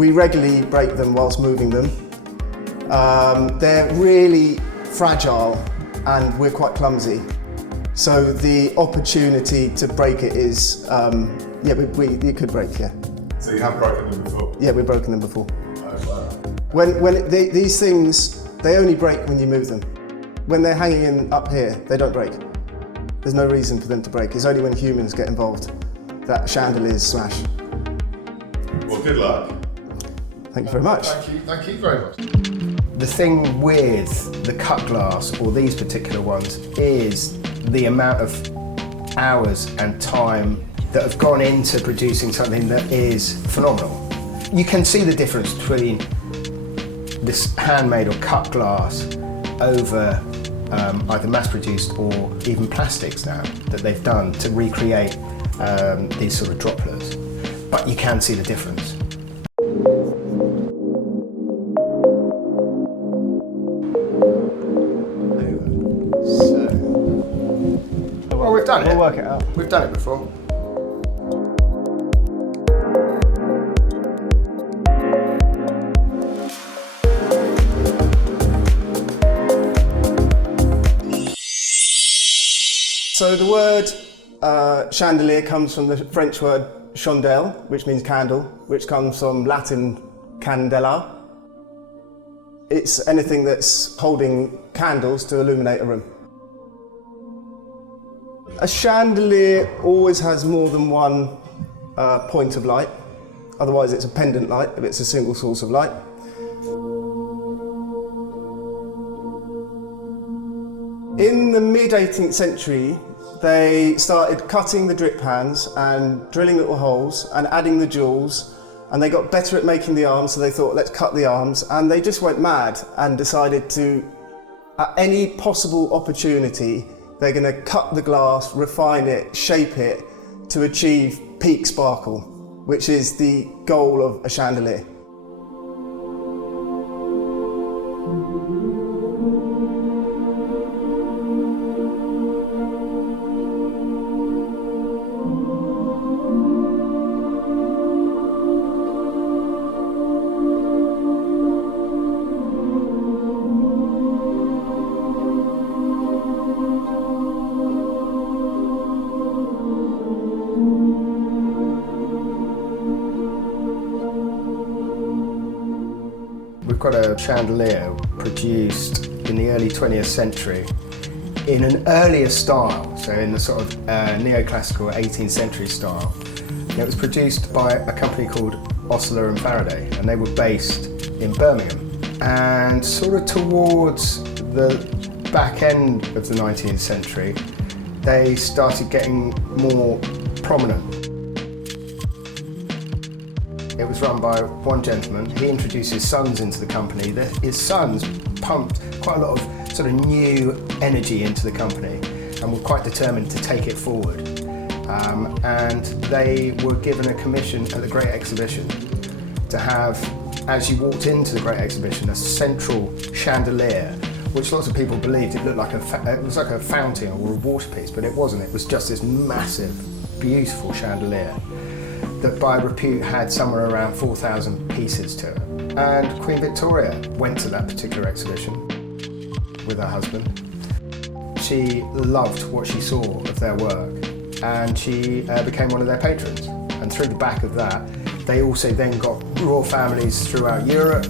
We regularly break them whilst moving them. They're really fragile and we're quite clumsy. So the opportunity to break it is, you could break, yeah. So you have broken them before? Yeah, we've broken them before. Oh, wow. These things, they only break when you move them. When they're hanging up here, they don't break. There's no reason for them to break. It's only when humans get involved that chandeliers smash. Well, good luck. Thank you very much. Thank you very much. The thing with the cut glass, or these particular ones, is the amount of hours and time that have gone into producing something that is phenomenal. You can see the difference between this handmade or cut glass over either mass-produced or even plastics now that they've done to recreate these sort of droplets. But you can see the difference. Well, we've done it. We'll work it out. We've done it before. So the word chandelier comes from the French word chandelle, which means candle, which comes from Latin candela. It's anything that's holding candles to illuminate a room. A chandelier always has more than one point of light, otherwise it's a pendant light if it's a single source of light. In the mid-18th century, they started cutting the drip pans and drilling little holes and adding the jewels, and they got better at making the arms, so they thought, let's cut the arms, and they just went mad and decided to, at any possible opportunity, they're going to cut the glass, refine it, shape it to achieve peak sparkle, which is the goal of a chandelier. We've got a chandelier produced in the early 20th century in an earlier style, so in the sort of neoclassical 18th century style. And it was produced by a company called Osler and Faraday, and they were based in Birmingham. And sort of towards the back end of the 19th century, they started getting more prominent. It was run by one gentleman. He introduced his sons into the company. His sons pumped quite a lot of sort of new energy into the company and were quite determined to take it forward. And they were given a commission at the Great Exhibition to have, as you walked into the Great Exhibition, a central chandelier, which lots of people believed it looked like it was like a fountain or a water piece, but it wasn't. It was just this massive, beautiful chandelier that by repute had somewhere around 4,000 pieces to it. And Queen Victoria went to that particular exhibition with her husband. She loved what she saw of their work, and she became one of their patrons. And through the back of that, they also then got royal families throughout Europe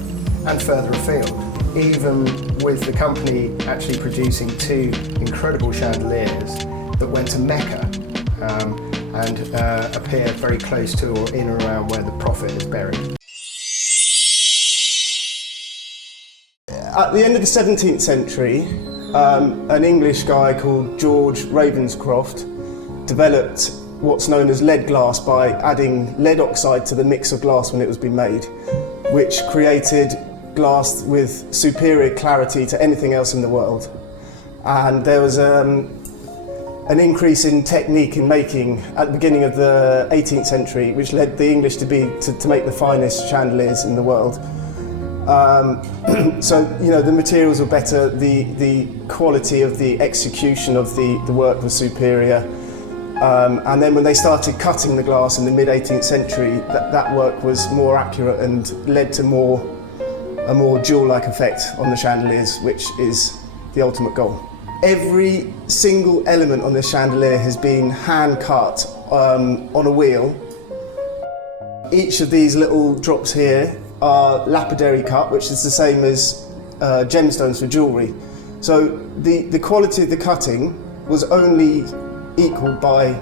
and further afield, even with the company actually producing two incredible chandeliers that went to Mecca and appear very close to or in or around where the Prophet is buried. At the end of the 17th century, an English guy called George Ravenscroft developed what's known as lead glass by adding lead oxide to the mix of glass when it was being made, which created glass with superior clarity to anything else in the world. And there was an increase in technique in making at the beginning of the 18th century, which led the English to make the finest chandeliers in the world. So, you know, the materials were better, the quality of the execution of the work was superior, And then when they started cutting the glass in the mid-18th century, that work was more accurate and led to a more jewel-like effect on the chandeliers, which is the ultimate goal. Every single element on this chandelier has been hand cut on a wheel. Each of these little drops here are lapidary cut, which is the same as gemstones for jewellery. So the quality of the cutting was only equaled by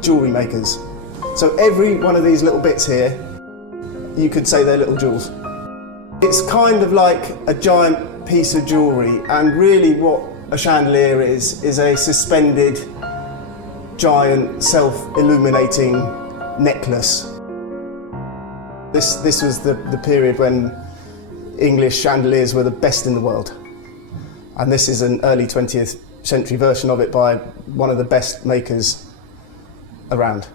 jewellery makers. So every one of these little bits here, you could say they're little jewels. It's kind of like a giant piece of jewellery, and really what a chandelier is a suspended, giant, self-illuminating necklace. This was the period when English chandeliers were the best in the world. And this is an early 20th century version of it by one of the best makers around.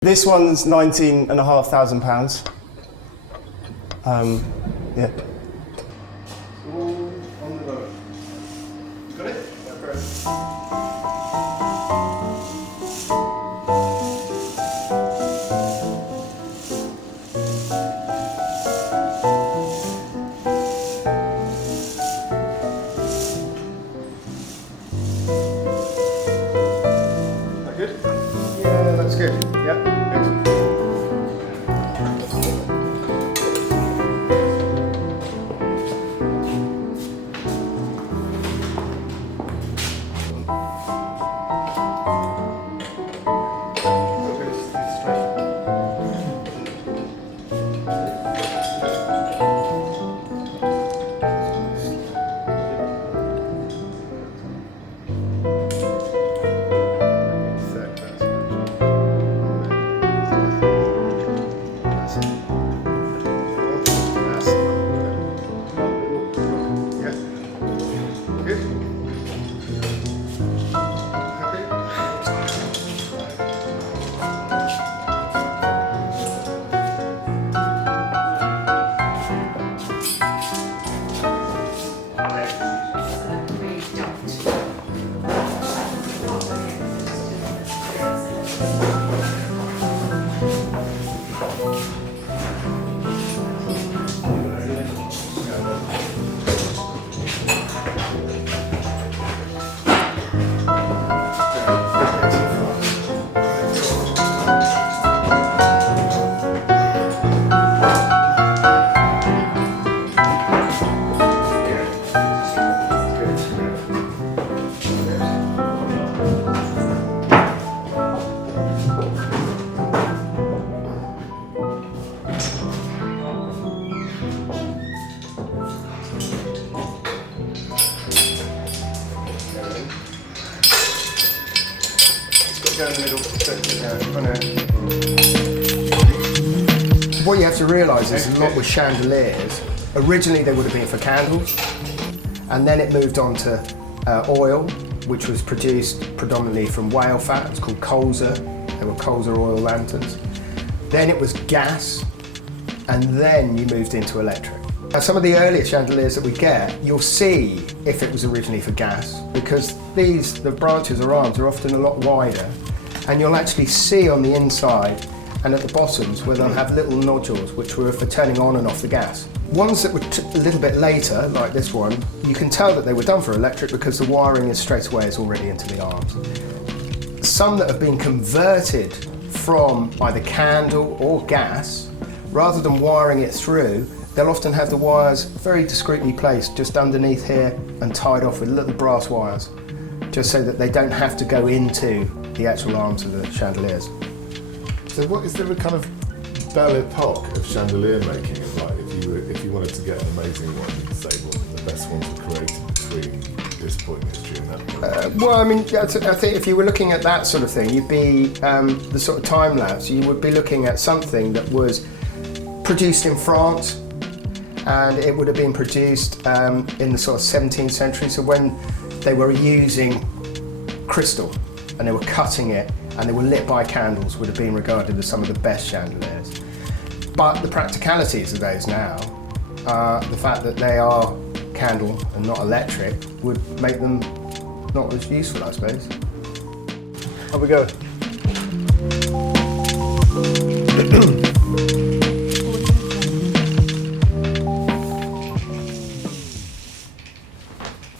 This one's £19,500. Yeah. All on the road. Got it? Good? Yeah, that's good. Yeah, excellent. What you have to realise is a lot with chandeliers, originally they would have been for candles, and then it moved on to oil, which was produced predominantly from whale fat. It's called colza. They were colza oil lanterns. Then it was gas, and then you moved into electric. Now, some of the earlier chandeliers that we get, you'll see if it was originally for gas, because the branches or arms are often a lot wider, and you'll actually see on the inside and at the bottoms where they'll have little nodules which were for turning on and off the gas. Ones that were a little bit later, like this one, you can tell that they were done for electric because the wiring is straight away is already into the arms. Some that have been converted from either candle or gas, rather than wiring it through, they'll often have the wires very discreetly placed just underneath here and tied off with little brass wires, just so that they don't have to go into the actual arms of the chandeliers. So what is there a kind of belle epoque of chandelier making? Like if you wanted to get an amazing one, you'd say what the best ones were created between this point in history and that point? Well, I mean, I think if you were looking at that sort of thing, you'd be the sort of time lapse. You would be looking at something that was produced in France, and it would have been produced in the sort of 17th century. So when they were using crystal and they were cutting it and they were lit by candles, would have been regarded as some of the best chandeliers. But the practicalities of those now, the fact that they are candle and not electric, would make them not as useful, I suppose. Up we go.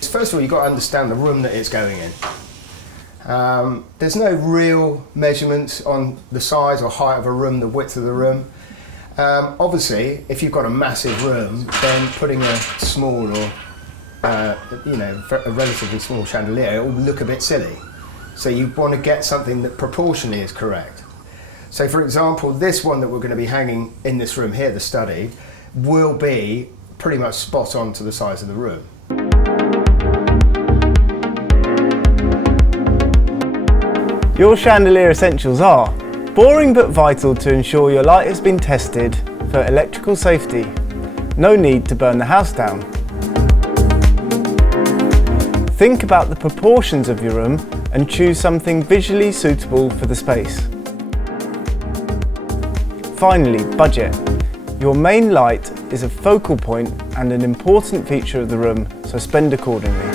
First of all, you've got to understand the room that it's going in. There's no real measurements on the size or height of a room, the width of the room. Obviously, if you've got a massive room, then putting a small or a relatively small chandelier, it will look a bit silly. So you want to get something that proportionally is correct. So for example, this one that we're going to be hanging in this room here, the study, will be pretty much spot on to the size of the room. Your chandelier essentials are boring but vital to ensure your light has been tested for electrical safety. No need to burn the house down. Think about the proportions of your room and choose something visually suitable for the space. Finally, budget. Your main light is a focal point and an important feature of the room, so spend accordingly.